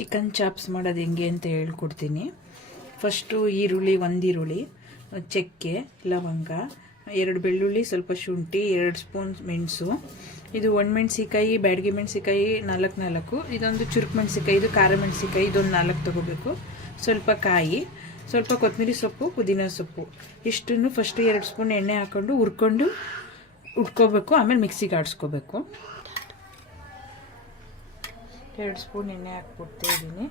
Chicken chops ಮಾಡೋದು ಹೆಂಗೆ ಅಂತ ಹೇಳ್ಕೊಡ್ತೀನಿ. ಫಸ್ಟು ಈರುಳ್ಳಿ, ಒಂದು ಈರುಳ್ಳಿ, ಚಕ್ಕೆ, ಲವಂಗ, 2 ಬೆಳ್ಳುಳ್ಳಿ, ಸ್ವಲ್ಪ ಶುಂಠಿ, 2 ಸ್ಪೂನ್ ಮೆಣಸು, ಇದು ಒಣಮೆಣ್ಸಿಕಾಯಿ, ಬ್ಯಾಡಗಿ ಮೆಣಸಿಕಾಯಿ 4 ಇದೊಂದು ಚುರುಕು ಮೆಣಸಿಕಾಯಿ, ಇದು ಖಾರ ಮೆಣಸಿಕಾಯಿ, ಇದೊಂದು 4 ತೊಗೋಬೇಕು. ಸ್ವಲ್ಪ ಕಾಯಿ, ಸ್ವಲ್ಪ ಕೊತ್ತಂಬರಿ ಸೊಪ್ಪು, ಪುದೀನ ಸೊಪ್ಪು, ಇಷ್ಟನ್ನು ಫಸ್ಟ್ 2 ಸ್ಪೂನ್ ಎಣ್ಣೆ ಹಾಕ್ಕೊಂಡು ಉಟ್ಕೋಬೇಕು. ಆಮೇಲೆ ಮಿಕ್ಸಿಗೆ ಆಡಿಸ್ಕೋಬೇಕು. 2 ಸ್ಪೂನ್ ಎಣ್ಣೆ ಹಾಕ್ಬಿಡ್ತಾ ಇದ್ದೀನಿ.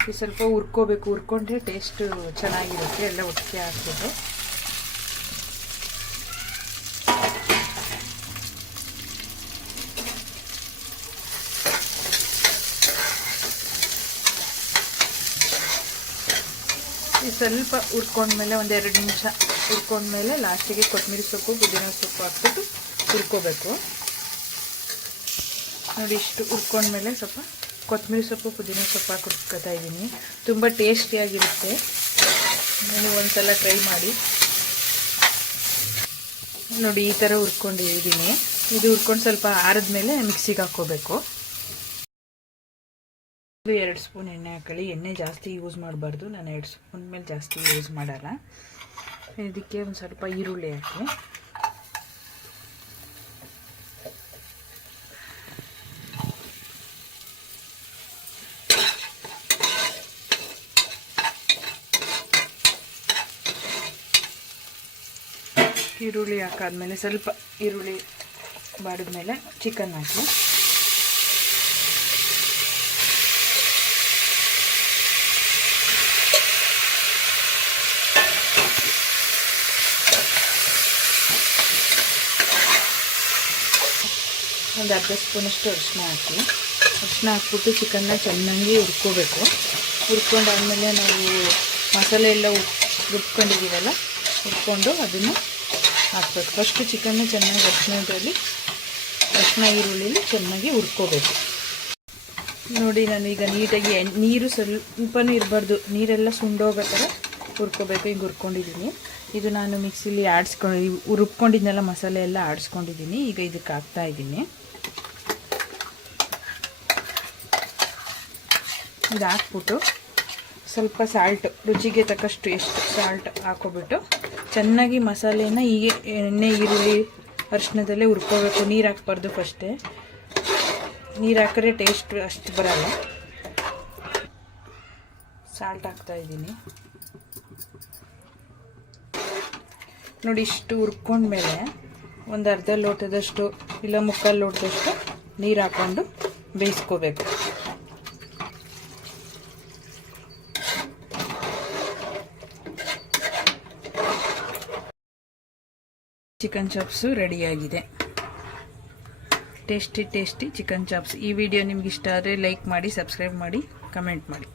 ಇದು ಸ್ವಲ್ಪ ಹುರ್ಕೋಬೇಕು. ಹುರ್ಕೊಂಡ್ರೆ ಟೇಸ್ಟ್ ಚೆನ್ನಾಗಿರುತ್ತೆ. ಎಲ್ಲ ಒಟ್ಟಿಗೆ ಹಾಕ್ಬಿಟ್ಟು ಇದು ಸ್ವಲ್ಪ ಹುರ್ಕೊಂಡ್ಮೇಲೆ ಒಂದು 2 ನಿಮಿಷ ಹುರ್ಕೊಂಡ್ಮೇಲೆ ಲಾಸ್ಟಿಗೆ ಕೊತ್ತಂಬರಿ ಸೊಪ್ಪು, ಪುದೀನ ಸೊಪ್ಪು ಹಾಕ್ಬಿಟ್ಟು ಹುರ್ಕೋಬೇಕು. ನೋಡಿ, ಇಷ್ಟು ಹುರ್ಕೊಂಡ್ಮೇಲೆ ಸ್ವಲ್ಪ ಕೊತ್ತಂಬರಿ ಸೊಪ್ಪು, ಪುದೀನ ಸೊಪ್ಪು ಹಾಕಿ ಹುರ್ಕೋತಾ ಇದ್ದೀನಿ. ತುಂಬ ಟೇಸ್ಟಿಯಾಗಿರುತ್ತೆ. ನೀವು ಒಂದ್ಸಲ ಟ್ರೈ ಮಾಡಿ ನೋಡಿ. ಈ ಥರ ಹುರ್ಕೊಂಡಿದ್ದೀನಿ. ಇದು ಹುರ್ಕೊಂಡು ಸ್ವಲ್ಪ ಆರಿದ್ಮೇಲೆ ಮಿಕ್ಸಿಗೆ ಹಾಕ್ಕೋಬೇಕು. 2 ಸ್ಪೂನ್ ಎಣ್ಣೆ ಹಾಕೊಳ್ಳಿ. ಎಣ್ಣೆ ಜಾಸ್ತಿ ಯೂಸ್ ಮಾಡಬಾರ್ದು. ನಾನು 2 ಸ್ಪೂನ್ ಮೇಲೆ ಜಾಸ್ತಿ ಯೂಸ್ ಮಾಡಲ್ಲ. ಇದಕ್ಕೆ ಒಂದು ಸ್ವಲ್ಪ ಈರುಳ್ಳಿ ಹಾಕಿ, ಈರುಳ್ಳಿ ಹಾಕಾದ್ಮೇಲೆ ಸ್ವಲ್ಪ ಈರುಳ್ಳಿ ಬಾಡಿದ್ಮೇಲೆ ಚಿಕನ್ ಹಾಕಿ, ಒಂದು ಅರ್ಧ ಸ್ಪೂನಷ್ಟು ಅರಿಶಿನ ಹಾಕಿ, ಅರಿಶಿನ ಹಾಕ್ಬಿಟ್ಟು ಚಿಕನ್ನ ಚೆನ್ನಾಗಿ ಹುರ್ಕೋಬೇಕು. ಹುರ್ಕೊಂಡಾದ್ಮೇಲೆ ನಾವು ಮಸಾಲೆ ಎಲ್ಲ ರುಬ್ಕೊಂಡಿದ್ದೀವಲ್ಲ, ಹುರ್ಕೊಂಡು ಅದನ್ನು ಹಾಕ್ಬೇಕು. ಫಸ್ಟು ಚಿಕನ್ನ ಚೆನ್ನಾಗಿ ಅರಿಶಿನ ಈರುಳ್ಳಿಲಿ ಚೆನ್ನಾಗಿ ಹುರ್ಕೋಬೇಕು. ನೋಡಿ, ನಾನೀಗ ನೀಟಾಗಿ ನೀರು ಸ್ವಲ್ಪನೂ ಇರಬಾರ್ದು, ನೀರೆಲ್ಲ ಸುಂಡೋಗೋ ಥರ ಹುರ್ಕೋಬೇಕು. ಹಿಂಗೆ ಹುರ್ಕೊಂಡಿದ್ದೀನಿ. ಇದು ನಾನು ಮಿಕ್ಸಿಲಿ ರುಬ್ಕೊಂಡಿದ್ನೆಲ್ಲ ಮಸಾಲೆ ಎಲ್ಲ ಆಡಿಸ್ಕೊಂಡಿದ್ದೀನಿ. ಈಗ ಇದಕ್ಕೆ ಹಾಕ್ತಾಯಿದ್ದೀನಿ. ಇದು ಹಾಕ್ಬಿಟ್ಟು ಸ್ವಲ್ಪ ಸಾಲ್ಟ್, ರುಚಿಗೆ ತಕ್ಕಷ್ಟು ಎಷ್ಟು ಸಾಲ್ಟ್ ಹಾಕ್ಕೊಬಿಟ್ಟು ಚೆನ್ನಾಗಿ ಮಸಾಲೆನ ಹೀಗೆ ಎಣ್ಣೆ, ಈರುಳ್ಳಿ, ಅರಿಶಿನದಲ್ಲೇ ಹುರ್ಕೋಬೇಕು. ನೀರು ಹಾಕ್ಬಾರ್ದು. ಫಸ್ಟೇ ನೀರು ಹಾಕಿದ್ರೆ ಟೇಸ್ಟ್ ಅಷ್ಟು ಬರಲ್ಲ. ಸಾಲ್ಟ್ ಹಾಕ್ತಾಯಿದ್ದೀನಿ. ನೋಡಿ, ಇಷ್ಟು ಹುರ್ಕೊಂಡ್ಮೇಲೆ ಒಂದು ಅರ್ಧ ಲೋಟದಷ್ಟು ಇಲ್ಲ 3/4 ಲೋಟದಷ್ಟು ನೀರು ಹಾಕ್ಕೊಂಡು ಬೇಯಿಸ್ಕೋಬೇಕು. ಚಿಕನ್ ಚಾಪ್ಸು ರೆಡಿಯಾಗಿದೆ. Tasty chicken chops. ಈ ವಿಡಿಯೋ ನಿಮ್ಗೆ ಇಷ್ಟ ಆದರೆ ಲೈಕ್ ಮಾಡಿ, ಸಬ್ಸ್ಕ್ರೈಬ್ ಮಾಡಿ, ಕಮೆಂಟ್ ಮಾಡಿ.